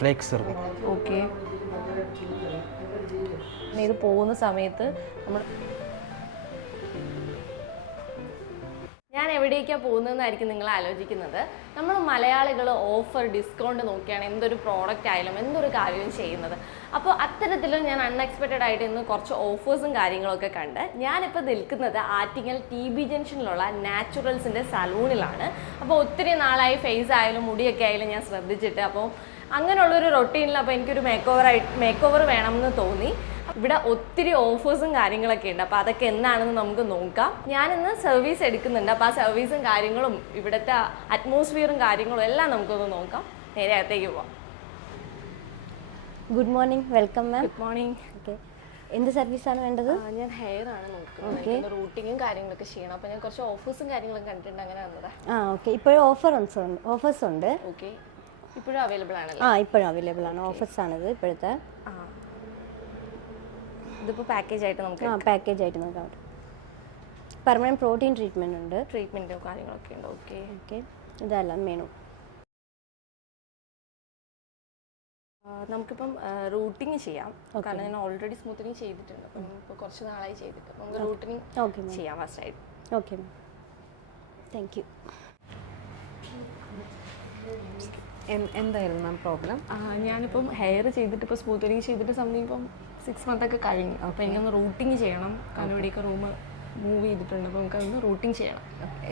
Flakes இருக்கும். Okay. இது പോകുന്ന സമയത്ത് നമ്മൾ ഞാൻ എവിടേക്കാണ് പോകുന്നതെന്നായിരിക്കും നിങ്ങൾ ആലോചിക്കുന്നത്. നമ്മൾ മലയാളികൾ ഓഫർ ഡിസ്കൗണ്ട് നോക്കിയാണ് എന്തൊരു പ്രോഡക്റ്റ് ആയാലും എന്തൊരു കാര്യവും ചെയ്യുന്നത്. അപ്പോൾ അത്തരത്തിൽ ഞാൻ അൺഎക്സ്പെക്റ്റഡ് ആയിട്ട് ഇന്ന് കുറച്ച് ഓഫേഴ്സും കാര്യങ്ങളൊക്കെ കണ്ട് ഞാനിപ്പോൾ നിൽക്കുന്നത് ആറ്റിങ്ങൽ TB ജംഗ്ഷനിലുള്ള നാച്ചുറൽസിൻ്റെ സലൂണിലാണ്. അപ്പോൾ ഒത്തിരി നാളായി ഫേസ് ആയാലും മുടിയൊക്കെ ആയാലും ഞാൻ ശ്രദ്ധിച്ചിട്ട്, അപ്പോൾ അങ്ങനെയുള്ളൊരു റൊട്ടീനിൽ അപ്പോൾ എനിക്കൊരു മേക്ക് ഓവർ വേണമെന്ന് തോന്നി. ഇവിടെ ഒത്തിരി ഓഫേഴ്സും കാര്യങ്ങളൊക്കെ ഉണ്ട്. അപ്പോൾ അതൊക്കെ എന്താണെന്ന് നമുക്ക് നോക്കാം. ഞാനിന്ന് സർവീസ് എടുക്കുന്നുണ്ട്. അപ്പോൾ ആ സർവീസും കാര്യങ്ങളും ഇവിടുത്തെ അറ്റ്മോസ്ഫിയറും കാര്യങ്ങളും എല്ലാം നമുക്കൊന്ന് നോക്കാം. നേരെ അകത്തേക്ക് പോവാം. ഗുഡ് മോർണിംഗ്, വെൽക്കം മാം. Good morning. ഓക്കെ, എന്ത് സർവീസാണ് വേണ്ടത്? ഞാൻ ഹെയർ ആണ് നോക്കുന്നത്. റൂട്ടിങ്ങും കാര്യങ്ങളൊക്കെ ചെയ്യണം. അപ്പോൾ ഞാൻ കുറച്ച് ഓഫേഴ്സും കാര്യങ്ങളൊക്കെ കണ്ടിട്ടുണ്ട്, അങ്ങനെ വന്നതാ. ഓക്കെ, ഇപ്പോഴും ഓഫേഴ്സ് ഉണ്ട്. ഓക്കെ, ഇപ്പോഴും അവൈലബിൾ ആണല്ലോ? ഇപ്പോഴും അവൈലബിൾ ആണ്. ഓഫേഴ്സ് ആണിത് ഇപ്പോഴത്തെ. ഇതിപ്പോൾ പാക്കേജ് ആയിട്ട് നമുക്ക് പാക്കേജ് ആയിട്ട് നോക്കാം. പെർമനന്റ് പ്രോട്ടീൻ ട്രീറ്റ്മെന്റ് ഉണ്ട്, ട്രീറ്റ്മെന്റും കാര്യങ്ങളൊക്കെ ഉണ്ട്. ഓക്കെ ഓക്കെ, ഇതെല്ലാം മെനു. നമുക്കിപ്പം റൂട്ടിങ് ചെയ്യാം. കാരണം ഞാൻ ഓൾറെഡി സ്മൂത്തനിങ് ചെയ്തിട്ടുണ്ട്. അപ്പം ഇപ്പോൾ കുറച്ച് നാളായി ചെയ്തിട്ട് നമുക്ക് റൂട്ടിങ് ചെയ്യാം ഫസ്റ്റ് ആയിട്ട്. Okay ma'am, thank you. എന്തായിരുന്നു മാം പ്രോബ്ലം? ഞാനിപ്പം ഹെയർ ചെയ്തിട്ട് ഇപ്പോൾ സ്മൂത്തനിങ് ചെയ്തിട്ട് സംതിങ് ഇപ്പം 6 months ഒക്കെ കഴിഞ്ഞു. അപ്പോൾ എനിക്കൊന്ന് റൂട്ടിങ് ചെയ്യണം. കാരണം ഇവിടെയൊക്കെ റൂം മൂവ് ചെയ്തിട്ടുണ്ട്. അപ്പോൾ നമുക്കതൊന്ന് റൂട്ടിങ് ചെയ്യണം.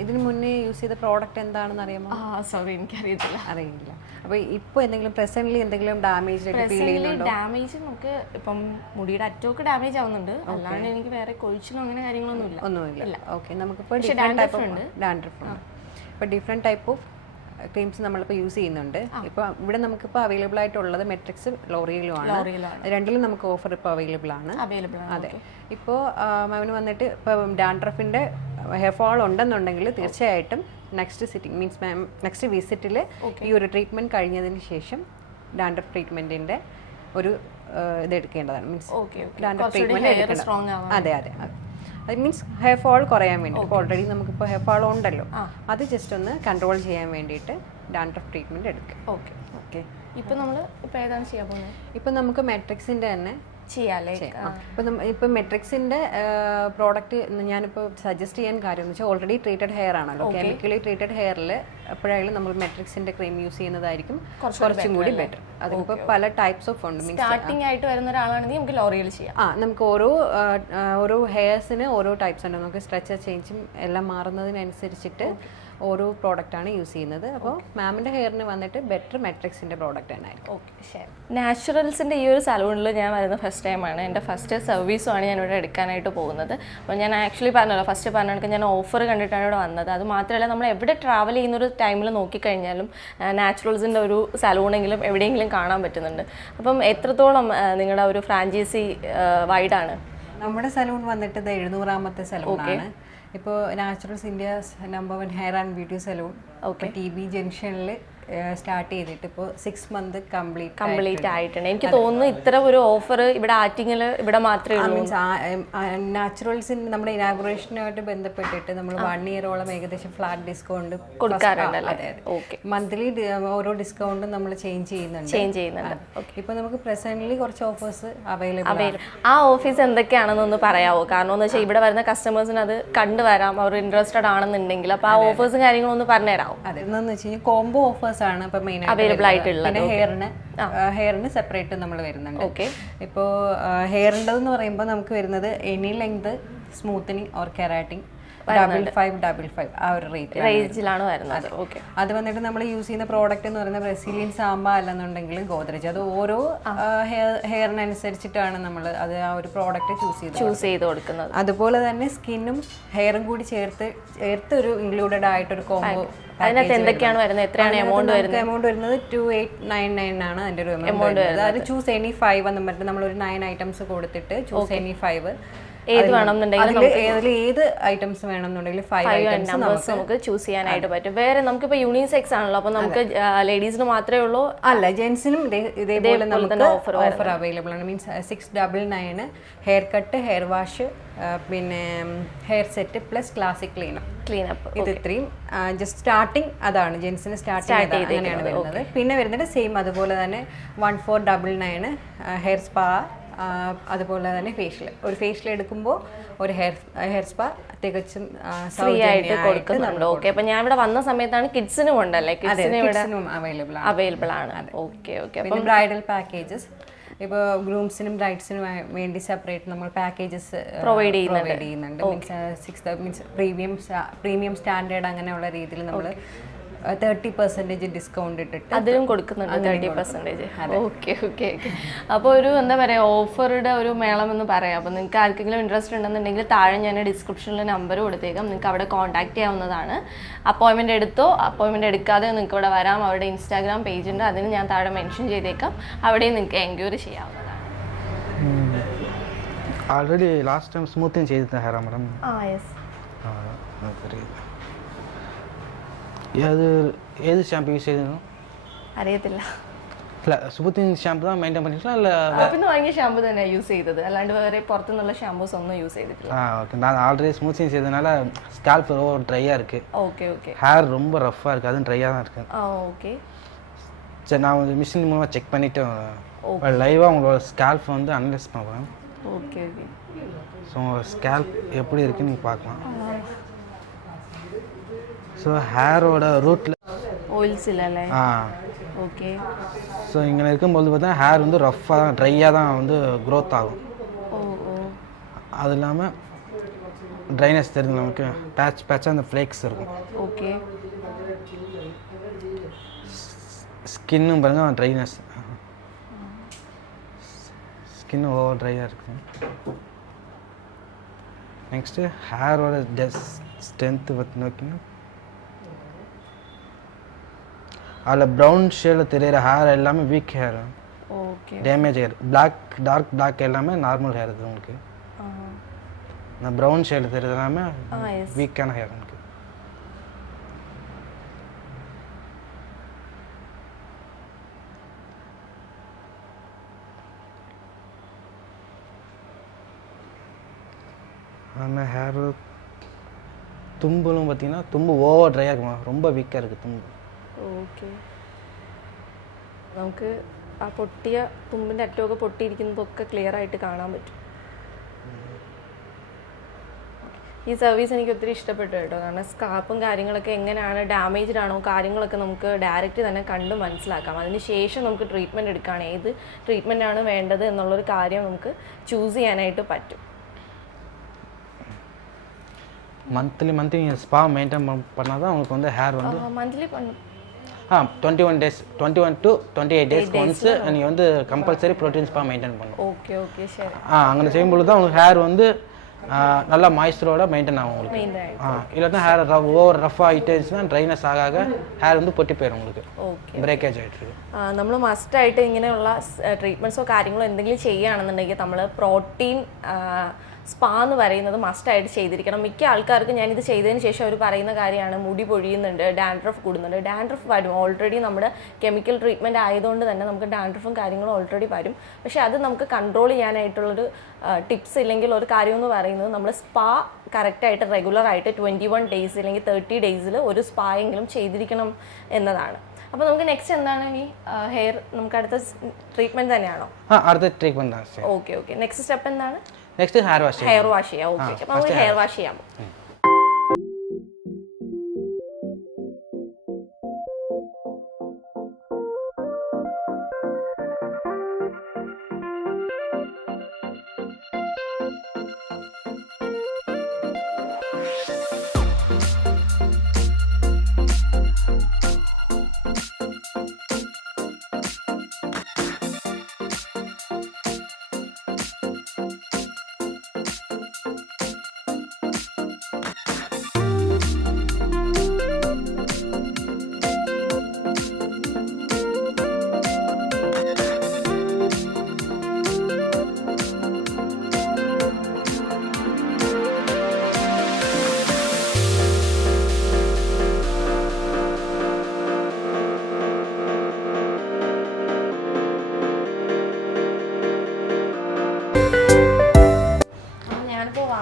ഇതിന് മുന്നേ യൂസ് ചെയ്ത പ്രോഡക്റ്റ് എന്താണെന്ന് അറിയാമോ? സോറി, എനിക്കറിയത്തില്ല. അറിയില്ല. അപ്പോൾ ഇപ്പോൾ എന്തെങ്കിലും പ്രസന്റ്ലി എന്തെങ്കിലും ഡാമേജ് ഫീൽ ചെയ്യുന്നുണ്ടോ? ഡാമേജ് നമുക്ക് ഇപ്പം മുടിയുടെ അറ്റമൊക്കെ ഡാമേജ് ആവുന്നുണ്ട്. അല്ലാണ്ട് എനിക്ക് വേറെ കൊഴിച്ചിലോ അങ്ങനെ കാര്യങ്ങളൊന്നുമില്ല. ഓക്കെ, നമുക്കിപ്പോൾ ഡിഫറെൻറ്റ് ടൈപ്പ് ഓഫ് ഡാൻഡ്രഫ് ഉണ്ട്. ഇപ്പോൾ ഡിഫറെൻറ്റ് ടൈപ്പ് ഓഫ് ക്രീംസ് നമ്മളിപ്പോൾ യൂസ് ചെയ്യുന്നുണ്ട്. ഇപ്പോൾ ഇവിടെ നമുക്കിപ്പോൾ അവൈലബിൾ ആയിട്ടുള്ളത് മെട്രിക്സ് ലോറിയലും ആണ്. രണ്ടിലും നമുക്ക് ഓഫർ ഇപ്പോൾ അവൈലബിൾ ആണ്. അതെ, ഇപ്പോൾ മാമിന് വന്നിട്ട് ഇപ്പോൾ ഡാൻഡ്രഫിൻ്റെ ഹെയർ ഫാൾ ഉണ്ടെന്നുണ്ടെങ്കിൽ തീർച്ചയായിട്ടും next sitting means ma'am next വിസിറ്റിൽ ഈ ഒരു ട്രീറ്റ്മെൻറ്റ് കഴിഞ്ഞതിന് ശേഷം ഡാൻഡ്രഫ് ട്രീറ്റ്മെൻറ്റിൻ്റെ ഒരു ഇത് എടുക്കേണ്ടതാണ്. മീൻസ് ഡാൻഡ്രഫ് ട്രീറ്റ്മെൻറ്റ് എടുക്കേണ്ടത്. അതെ, അത് മീൻസ് ഹെയർ ഫാൾ കുറയാൻ വേണ്ടി. ഇപ്പോൾ ഓൾറെഡി നമുക്കിപ്പോൾ ഹെയർ ഫാൾ ഉണ്ടല്ലോ, അത് ജസ്റ്റ് ഒന്ന് കൺട്രോൾ ചെയ്യാൻ വേണ്ടിയിട്ട് ഡാൻഡ്രഫ് ട്രീറ്റ്മെൻറ്റ് എടുക്കുക. ഓക്കെ, ഇപ്പം നമ്മൾ ഇപ്പോൾ ഏതാണ് ചെയ്യാൻ പോകുന്നത്? ഇപ്പം നമുക്ക് മെട്രിക്സിൻ്റെ തന്നെ ചെയ്യാല്ലേ? ഇപ്പം മെട്രിക്സിൻ്റെ പ്രോഡക്റ്റ് ഞാനിപ്പോൾ സജസ്റ്റ് ചെയ്യാൻ കാര്യം എന്ന് വെച്ചാൽ ഓൾറെഡി ട്രീറ്റഡ് ഹെയർ ആണല്ലോ. കെമിക്കലി ട്രീറ്റഡ് ഹെയറിൽ എപ്പോഴായാലും നമ്മൾ മെട്രിക്സിൻ്റെ ക്രീം യൂസ് ചെയ്യുന്നതായിരിക്കും കുറച്ചും കൂടി ബെറ്റർ. അതിപ്പോൾ പല ടൈപ്സ് ഓഫ് ഉണ്ട്. സ്റ്റാർട്ടിംഗ് ആയിട്ട് വരുന്ന ഒരാളാണെങ്കിൽ നമുക്ക് ലോറിയൽ ചെയ്യാം. നമുക്ക് ഓരോ ഹെയർസിന് ഓരോ ടൈപ്സ് ഉണ്ട്. നമുക്ക് സ്ട്രെച്ചർ ചേഞ്ചും എല്ലാം മാറുന്നതിനനുസരിച്ചിട്ട് ഓരോ പ്രോഡക്റ്റാണ് യൂസ് ചെയ്യുന്നത്. അപ്പോൾ മാമിൻ്റെ ഹെയറിന് വന്നിട്ട് ബെറ്റർ മെട്രിക്സിൻ്റെ പ്രോഡക്റ്റ് തന്നെയായിരിക്കും. ഓക്കെ, ശരി. നാച്ചുറൽസിൻ്റെ ഈ ഒരു സലൂണിൽ ഞാൻ വരുന്ന ഫസ്റ്റ് ടൈമാണ്. എൻ്റെ ഫസ്റ്റ് സർവീസുമാണ് ഞാനിവിടെ എടുക്കാനായിട്ട് പോകുന്നത്. അപ്പോൾ ഞാൻ ആക്ച്വലി പറഞ്ഞല്ലോ, ഫസ്റ്റ് പറഞ്ഞ ഞാൻ ഓഫർ കണ്ടിട്ടാണ് ഇവിടെ വന്നത്. അത് മാത്രമല്ല, നമ്മൾ എവിടെ ട്രാവൽ ചെയ്യുന്നൊരു ടൈമിൽ നോക്കിക്കഴിഞ്ഞാലും നാച്ചുറൽസിൻ്റെ ഒരു സലൂണെങ്കിലും എവിടെയെങ്കിലും കാണാൻ പറ്റുന്നുണ്ട്. അപ്പം എത്രത്തോളം നിങ്ങളുടെ ഒരു ഫ്രാഞ്ചൈസി വൈഡാണ്? നമ്മുടെ സലൂൺ വന്നിട്ട് 700ാമത്തെ സലൂണാണ്. ഇപ്പോൾ naturals India's number 1 hair and beauty salon TB ജംഗ്ഷനിൽ സ്റ്റാർട്ട് ചെയ്തിട്ട് ഇപ്പോൾ 6 months കംപ്ലീറ്റ് ആയിട്ടുണ്ട്. എനിക്ക് തോന്നുന്നു ഇത്ര ഒരു ഓഫർ ഇവിടെ ആറ്റിങ്ങൽ ഇവിടെ മാത്രമേ ഉള്ളൂ. നാച്ചുറൽസിന് നമ്മുടെ ഇനാഗുറേഷനുമായിട്ട് ബന്ധപ്പെട്ടിട്ട് നമ്മൾ 1 year ഏകദേശം ഫ്ലാറ്റ് ഡിസ്കൗണ്ട് കൊടുക്കാറുണ്ടല്ലോ. മന്ത്ലി ഓരോ ഡിസ്കൗണ്ടും നമ്മൾ ചേഞ്ച് ചെയ്യുന്നുണ്ട്. ഇപ്പോൾ നമുക്ക് പ്രസന്റ്ലി കുറച്ച് ഓഫേഴ്സ് അവൈലബിൾ. ആ ഓഫീസ് എന്തൊക്കെയാണെന്നൊന്ന് പറയാമോ? കാരണം എന്ന് വെച്ചാൽ ഇവിടെ വരുന്ന കസ്റ്റമേഴ്സിന് അത് കണ്ടുവരാം, അവർ ഇൻട്രസ്റ്റഡ് ആണെന്നുണ്ടെങ്കിൽ. അപ്പോൾ ആ ഓഫേഴ്സും കാര്യങ്ങളും ഒന്ന് പറഞ്ഞുതരാമോ? അതെന്താണെന്ന് വെച്ച് കഴിഞ്ഞാൽ കോംബോ ഓഫേഴ്സ് ആണ് ഇപ്പോൾ മെയിൻ അവൈലബിൾ ആയിട്ടുള്ളത്. പിന്നെ ഹെയറിന് സെപ്പറേറ്റ് നമ്മൾ വരുന്നുണ്ട്. ഇപ്പോൾ ഹെയറിൻ്റെന്ന് പറയുമ്പോൾ നമുക്ക് വരുന്നത് any length smoothening or keratin 555 ആ ഒരു റേഞ്ചിലാണ് വരുന്നത്. അത് വന്നിട്ട് നമ്മൾ യൂസ് ചെയ്യുന്ന പ്രോഡക്റ്റ് എന്ന് പറയുന്നത് ബ്രസീലിയൻ സാമ്പ അല്ലെന്നുണ്ടെങ്കിൽ ഗോദ്രേജ്. അത് ഓരോ ഹെയറിനനുസരിച്ചിട്ടാണ് നമ്മൾ അത് ആ ഒരു പ്രോഡക്റ്റ് ചൂസ് ചെയ്ത് കൊടുക്കുന്നത്. അതുപോലെ തന്നെ സ്കിന്നും ഹെയറും കൂടി ചേർത്ത് ഒരു ഇൻക്ലൂഡഡ് ആയിട്ടൊരു കോംബോ. അതിനകത്ത് എന്തൊക്കെയാണ് വരുന്നത്? എത്രയാണ് എമൗണ്ട് വരുന്നത്? എമൗണ്ട് വരുന്നത് 2899 ആണ് അതിന്റെ ഒരു എമൗണ്ട്. അതായത് ചൂസ് എനി 5 എന്ന് പറഞ്ഞിട്ട് നമ്മൾ ഒരു 9 items കൊടുത്തിട്ട് ചൂസ് എനി 5 ഏത് വേണമെന്നുണ്ടെങ്കിൽ ഏത് ഐറ്റംസ് വേണമെന്നുണ്ടെങ്കിൽ 5 items നമുക്ക് ചൂസ് ചെയ്യാനായിട്ട് പറ്റും. വേറെ നമുക്കിപ്പോൾ യൂണിസെക്സ് ആണല്ലോ, അപ്പോൾ നമുക്ക് ലേഡീസിന് മാത്രമേ ഉള്ളൂ? അല്ല, ജെന്റ്സിനും ഇതേപോലെ നമുക്ക് ഓഫർ അവൈലബിൾ ആണ്. Means 699 hair cut, hair wash, പിന്നെ hair set plus classic cleanup ഇത് ഇത്രയും ജസ്റ്റ് സ്റ്റാർട്ടിങ് അതാണ് ജെൻസിന് സ്റ്റാർട്ടിങ് അങ്ങനെയാണ് വരുന്നത്. പിന്നെ വരുന്നത് സെയിം അതുപോലെ തന്നെ 1499 ഹെയർ സ്പാ, അതുപോലെ തന്നെ ഫേഷ്യൽ. ഒരു ഫേഷ്യൽ എടുക്കുമ്പോൾ ഒരു ഹെയർ സ്പാ തികച്ചും ഫ്രീ ആയിട്ട് കൊടുക്കുന്നുണ്ട്. ഓക്കെ, അപ്പൊ ഞാൻ ഇവിടെ വന്ന സമയത്താണ് കിഡ്സിനും ഉണ്ടല്ലേ? കിഡ്സിനും ഇവിടെ അവൈലബിൾ ആണ്. Okay okay. പിന്നെ ബ്രൈഡൽ പാക്കേജസ് ഇപ്പോൾ ഗ്രൂംസിനും ബ്രൈഡ്സിനും വേണ്ടി സെപ്പറേറ്റ് നമ്മൾ പാക്കേജസ് പ്രൊവൈഡ് ചെയ്യുന്നുണ്ട്. മീൻസ് പ്രീമിയം സ്റ്റാൻഡേർഡ് അങ്ങനെയുള്ള രീതിയിൽ നമ്മൾ 30% ഡിസ്കൗണ്ട് ഇട്ടിട്ട് അതിലും കൊടുക്കുന്നുണ്ട് 30%. Okay okay okay. അപ്പോൾ ഒരു എന്താ പറയുക ഓഫറുടെ ഒരു മേളം എന്ന് പറയാം. അപ്പോൾ നിങ്ങൾക്ക് ആർക്കെങ്കിലും ഇൻട്രസ്റ്റ് ഉണ്ടെന്നുണ്ടെങ്കിൽ താഴെ ഞാൻ ഡിസ്ക്രിപ്ഷനിൽ നമ്പർ കൊടുത്തേക്കാം, നിങ്ങൾക്ക് അവിടെ കോൺടാക്ട് ചെയ്യാവുന്നതാണ്. അപ്പോയിൻമെൻറ്റ് എടുത്തോ അപ്പോയിൻമെൻറ്റ് എടുക്കാതെ നിങ്ങൾക്ക് ഇവിടെ വരാം. അവരുടെ ഇൻസ്റ്റാഗ്രാം പേജ് ഉണ്ട്, അതിന് ഞാൻ താഴെ മെൻഷൻ ചെയ്തേക്കാം, അവിടെയും നിങ്ങൾക്ക് എൻക്വയറി ചെയ്യാവുന്നതാണ്. ആൾറെഡി ലാസ്റ്റ് ടൈം സ്മൂത്തിങ് ചെയ്തിട്ട് ഹെയർ മാഡം. യെസ്. ഏത് ഷാമ്പു യൂസ് ചെയ്തിരുന്നു? അറിയത്തില്ല. അല്ല, സ്മൂത്തിങ് ഷാമ്പു தான் മെയിൻറ്റെയിൻ பண்ணிருக்கீங்களா അല്ല പിന്നെ വാങ്ങിയ ഷാമ്പു തന്നെ യൂസ് ചെയ്തത്, അല്ലാണ്ട് വേറെ പുറത്തുനിന്നുള്ള ഷാമ്പൂസ് ഒന്നും യൂസ് ചെയ്തിട്ടില്ല. ஓகே. நான் ஆல்ரெடி ஸ்மூத்திங் செய்தனால ஸ்கால்ப் ரொம்ப ட்ரையாக இருக்குது. Okay okay. ஹேர் ரொம்ப ரஃப்பாக இருக்குது, அதுவும் ட்ரையாக தான் இருக்குது. ஓகே. சரி, நான் வந்து மிஷின் மூலமாக செக் பண்ணிவிட்டு லைவாக உங்களோட ஸ்கால்ப் வந்து அனலைஸ் பண்ணுறேன். Okay okay. ஸோ உங்களோட ஸ்கால்ப் எப்படி இருக்குன்னு நீங்கள் பார்க்கலாம். ஸோ ஹேரோட ரூட்டில் ஆயில்ஸ் இல்லைல்ல? ஓகே. ஸோ இங்கே இருக்கும்போது பார்த்தா ஹேர் வந்து ரஃப்பாக தான் ட்ரையாக தான் வந்து க்ரோத் ஆகும். ஓ ஓ. அது இல்லாமல் ட்ரைனஸ் தெரியும் நமக்கு, பேட்சாக அந்த ஃப்ளேக்ஸ் இருக்கும். ஓகே. ஸ்கின்னும் பாருங்கள் ட்ரைனஸ், ஸ்கின் ஓவர் ட்ரையாக இருக்குது. நெக்ஸ்ட்டு ஹேரோட ஸ்ட்ரென்த்து பற்றி நோக்கினா அதில் ப்ரௌன் ஷேடில் தெரிகிற ஹேர் எல்லாமே weak hair, okay. Damage hair. Dark black எல்லாமே நார்மல் ஹேர் இது உங்களுக்கு. இந்த ப்ரௌன் ஷேடில் தெரியுது எல்லாமே வீக்கான ஹேர் உங்களுக்கு. அந்த ஹேர் தும்பலும் பார்த்தீங்கன்னா தும்பு ஓவர் ட்ரையாக இருக்குமா, ரொம்ப வீக்காக இருக்குது தும்பு. ഓക്കെ. നമുക്ക് ആ പൊട്ടിയ തുമ്പിൻ്റെ അറ്റമൊക്കെ പൊട്ടിയിരിക്കുന്നതൊക്കെ ക്ലിയർ ആയിട്ട് കാണാൻ പറ്റും. ഈ സർവീസ് എനിക്ക് ഒത്തിരി ഇഷ്ടപ്പെട്ടു കേട്ടോ, കാരണം സ്കാർപ്പും കാര്യങ്ങളൊക്കെ എങ്ങനെയാണ് ഡാമേജ്ഡ് ആണോ കാര്യങ്ങളൊക്കെ നമുക്ക് ഡയറക്റ്റ് തന്നെ കണ്ട് മനസ്സിലാക്കാം. അതിന് ശേഷം നമുക്ക് ട്രീറ്റ്മെൻറ്റ് എടുക്കുകയാണ്, ഏത് ട്രീറ്റ്മെൻ്റ് ആണ് വേണ്ടത് എന്നുള്ളൊരു കാര്യം നമുക്ക് ചൂസ് ചെയ്യാനായിട്ട് പറ്റും. மந்த்லி ஸ்பா மெயின்டைன் பண்ணால் தான் உங்களுக்கு வந்து ஹேர் வந்து மந்த்லி பண்ணும். 21 days 21 to 28 days ஒன்ஸ் நீங்கள் வந்து கம்பல்சரி ப்ரோட்டீன் ஸ்பா மெயின்டைன் பண்ணணும். ஓகே ஓகே சரி. அங்கே செய்யும்பொழுது தான் உங்களுக்கு ஹேர் வந்து நல்லா மாய்ஸ்சரோட மெயின்டைன் ஆகும் உங்களுக்கு. இல்லாட்டா ஹேர் ஓவர் ரஃபாக ஆகிட்டே இருந்துச்சுன்னா ட்ரைனஸ் ஆக ஹேர் வந்து പൊട്ടി പോരും உங்களுக்கு. ഓക്കെ. ബ്രേക്കേജ് ആയിട്ട് നമ്മൾ മസ്റ്റായിട്ട് ഇങ്ങനെയുള്ള ട്രീറ്റ്മെൻറ്റ്സോ കാര്യങ്ങളോ എന്തെങ്കിലും ചെയ്യുകയാണെന്നുണ്ടെങ്കിൽ നമ്മൾ പ്രോട്ടീൻ സ്പാ എന്ന് പറയുന്നത് മസ്റ്റായിട്ട് ചെയ്തിരിക്കണം. മിക്ക ആൾക്കാർക്ക് ഞാനിത് ചെയ്തതിന് ശേഷം അവർ പറയുന്ന കാര്യമാണ് മുടി പൊഴിയുന്നുണ്ട്, ഡാൻഡ്രഫ് കൂടുന്നുണ്ട്. ഡാൻഡ്രഫ് വരും, ഓൾറെഡി നമ്മുടെ കെമിക്കൽ ട്രീറ്റ്മെൻറ്റ് ആയതുകൊണ്ട് തന്നെ നമുക്ക് ഡാൻഡ്രഫും കാര്യങ്ങളും ഓൾറെഡി വരും. പക്ഷേ അത് നമുക്ക് കൺട്രോൾ ചെയ്യാനായിട്ടുള്ളൊരു ടിപ്സ് ഇല്ലെങ്കിൽ ഒരു കാര്യം എന്ന് പറയുന്നത് നമ്മൾ സ്പാ കറക്റ്റായിട്ട് റെഗുലറായിട്ട് 21 days അല്ലെങ്കിൽ 30 days ഒരു സ്പാ എങ്കിലും ചെയ്തിരിക്കണം എന്നതാണ്. അപ്പോൾ നമുക്ക് നെക്സ്റ്റ് എന്താണ് ഈ ഹെയർ നമുക്ക് അടുത്ത ട്രീറ്റ്മെൻറ്റ് തന്നെയാണോ? അടുത്ത treatment. Okay okay. Next step എന്താണ്? നെക്സ്റ്റ് ഹെയർ വാഷ് ചെയ്യാം. ഓക്കെ. അപ്പോൾ നമുക്ക് ഹെയർ വാഷ് ചെയ്യാം.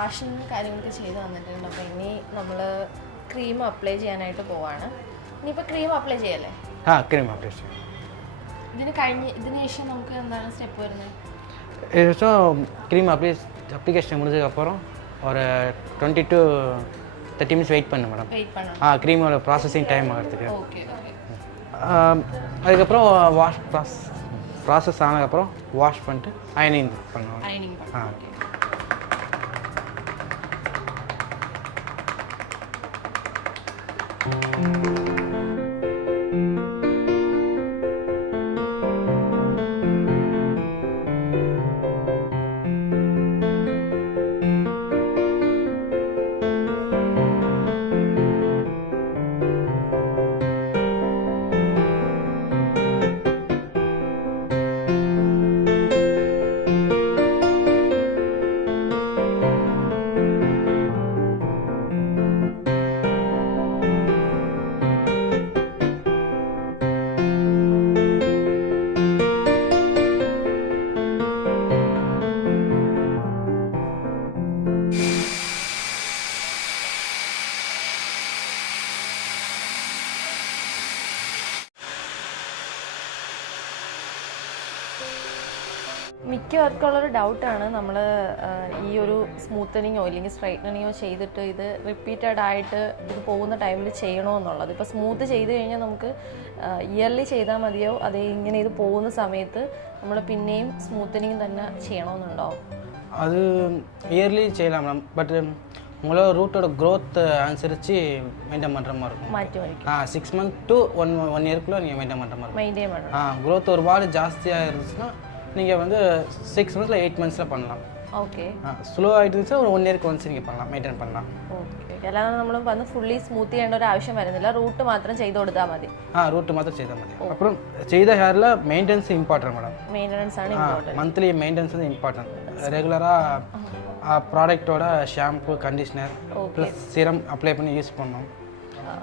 വാഷിങ് കാര്യങ്ങളൊക്കെ ചെയ്ത് വന്നിട്ടുണ്ട്. അപ്പോൾ ഇനി നമ്മൾ ക്രീം അപ്ലൈ ചെയ്യാനായിട്ട് പോവാണ്. ഇനിയിപ്പോൾ ക്രീം അപ്ലൈ ചെയ്യല്ലേ? ക്രീം അപ്ലൈ ചെയ്യും. ഇതിന് ശേഷം നമുക്ക് എന്താണ് സ്റ്റെപ്പ് വരുന്നത്? இதுவரைக்கும் க்ரீம் அப்ளிகேஷன் முடிஞ்சதுக்கப்புறம் ஒரு 20 to 30 மினிட்ஸ் வெயிட் பண்ணு மேடம். வெயிட் பண்ணணும். க்ரீமோட ப்ராசஸிங் டைம் ஆகிறதுக்கு. Okay okay. அதுக்கப்புறம் ப்ராசஸ் ஆனதுக்கப்புறம் வாஷ் பண்ணிட்டு அயனிங் பண்ணுவோம். அயனிங் ஓகே. മിക്കവർക്കുള്ളൊരു ഡൗട്ടാണ് നമ്മൾ ഈ ഒരു സ്മൂത്തനിങ്ങോ ഇല്ലെങ്കിൽ സ്ട്രൈറ്റനിങ്ങോ ചെയ്തിട്ട് ഇത് റിപ്പീറ്റഡ് ആയിട്ട് ഇത് പോകുന്ന ടൈമിൽ ചെയ്യണോ എന്നുള്ളത്. ഇപ്പോൾ സ്മൂത്ത് ചെയ്ത് കഴിഞ്ഞാൽ നമുക്ക് ഇയർലി ചെയ്താൽ മതിയോ അതേ ഇങ്ങനെ ഇത് പോകുന്ന സമയത്ത് നമ്മൾ പിന്നെയും സ്മൂത്തനിങ് തന്നെ ചെയ്യണമെന്നുണ്ടോ? அது இயர்லி செய்யலாம் மேடம். பட் உங்களோட ரூட்டோட க்ரோத் அனுசரித்து மெயின்டைன் பண்ணுற மாதிரி இருக்கும். മാറ്റി വയ്ക്കും. 6 months to 1 yearக்குள்ளே நீங்கள் மெயின்டைன் பண்ணுற மாதிரி இருக்கும். മെയിൻറ്റെയിൻ பண்ணணும். க்ரோத் ஒருபாடு ஜாஸ்தியாக இருந்துச்சுன்னா நீங்கள் வந்து 6 months 8 monthsல பண்ணலாம். ഓക്കെ. ஸ்லோ ஆகிட்டு இருந்துச்சுன்னா ஒரு 1 yearக்கு ஒன்ஸ் நீங்கள் பண்ணலாம், மெயின்டைன் பண்ணலாம். ഓക്കെ. അല്ലാതെ നമ്മൾ വന്ന് ഫുള്ളി സ്മൂത്ത് ചെയ്യേണ്ട ഒരു ആവശ്യം വരുന്നില്ല, റൂട്ട് മാത്രം ചെയ്ത് കൊടുത്താൽ മതി. ரூட்டு மாத்திரம் செய்தால் மதி. அப்புறம் செய்த ஹேரில் மெயின்டெனன்ஸ் இம்பார்ட்டன்ட் மேடம். മെയിൻ്റനൻസ് ആണ് ഇമ്പോർട്ടன்ட். மந்த்லி மெயின்டெனன்ஸ் வந்து இம்பார்ட்டன்ட். ரெகுலராக ப்ராடக்டோட shampoo conditioner plus serum apply பண்ணி யூஸ் பண்ணோம்.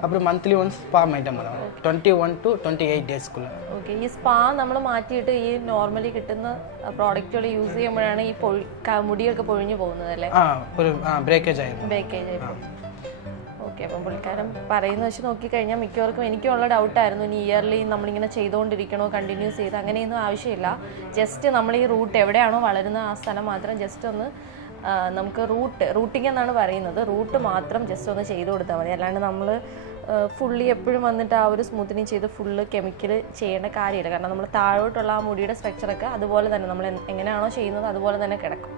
அப்புறம் மந்த்லி ஒன்ஸ் ஸ்பா மெயின்டைன் பண்ணலாம் 21 to 28 ഡേയ്സ്ക്കുള്ള. ഓക്കെ. ഈ സ്പാ നമ്മൾ മാറ്റിയിട്ട് ഈ നോർമലി കിട്ടുന്ന പ്രോഡക്റ്റുകൾ യൂസ് ചെയ്യുമ്പോഴാണ് ഈ മുടിയൊക്കെ പൊഴിഞ്ഞു പോകുന്നത് അല്ലേ? ഒരു ബ്രേക്കേജ് ആയിരുന്നു. ബ്രേക്കേജ് ആയിരുന്നു. ഓക്കെ. അപ്പം പുള്ളിക്കാരൻ പറയുന്നത് വെച്ച് നോക്കിക്കഴിഞ്ഞാൽ മിക്കവർക്കും എനിക്കുള്ള ഡൗട്ടായിരുന്നു ഇനി ഇയർലി നമ്മളിങ്ങനെ ചെയ്തുകൊണ്ടിരിക്കണോ കണ്ടിന്യൂസ് ചെയ്ത്, അങ്ങനെയൊന്നും ആവശ്യമില്ല. ജസ്റ്റ് നമ്മൾ ഈ റൂട്ട് എവിടെയാണോ വളരുന്ന ആ സ്ഥലം മാത്രം ജസ്റ്റ് ഒന്ന് നമുക്ക് റൂട്ടിങ് എന്നാണ് പറയുന്നത്, റൂട്ട് മാത്രം ജസ്റ്റ് ഒന്ന് ചെയ്ത് കൊടുത്താൽ മതി. അല്ലാണ്ട് നമ്മൾ ഫുള്ളി എപ്പോഴും വന്നിട്ട് ആ ഒരു സ്മൂത്തനിങ് ചെയ്ത് ഫുള്ള് കെമിക്കൽ ചെയ്യേണ്ട കാര്യമില്ല. കാരണം നമ്മൾ താഴോട്ടുള്ള ആ മുടിയുടെ സ്ട്രക്ചറൊക്കെ അതുപോലെ തന്നെ നമ്മൾ എങ്ങനെയാണോ ചെയ്യുന്നത് അതുപോലെ തന്നെ കിടക്കും.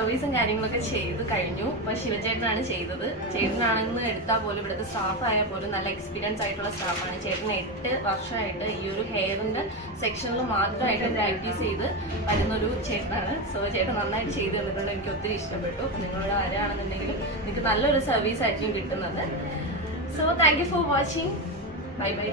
സർവീസും കാര്യങ്ങളൊക്കെ ചെയ്ത് കഴിഞ്ഞു. അപ്പോൾ ശിവചേട്ടനാണ് ചെയ്തത്. ചേട്ടനാണെന്ന് എടുത്താൽ പോലും ഇവിടുത്തെ സ്റ്റാഫ് ആയാൽ പോലും നല്ല എക്സ്പീരിയൻസ് ആയിട്ടുള്ള സ്റ്റാഫാണ്. ചേട്ടന് 8 വർഷമായിട്ട് ഈ ഒരു ഹെയറിൻ്റെ സെക്ഷനിൽ മാത്രമായിട്ട് പ്രാക്ടീസ് ചെയ്ത് വരുന്നൊരു ചേട്ടനാണ്. സോ ചേട്ടൻ നന്നായിട്ട് ചെയ്ത് തന്നിട്ടുണ്ട്. എനിക്ക് ഒത്തിരി ഇഷ്ടപ്പെട്ടു. നിങ്ങളുടെ ആരാണെന്നുണ്ടെങ്കിലും നിങ്ങൾക്ക് നല്ലൊരു സർവീസ് ആയിരിക്കും കിട്ടുന്നത്. So thank you for watching. Bye bye.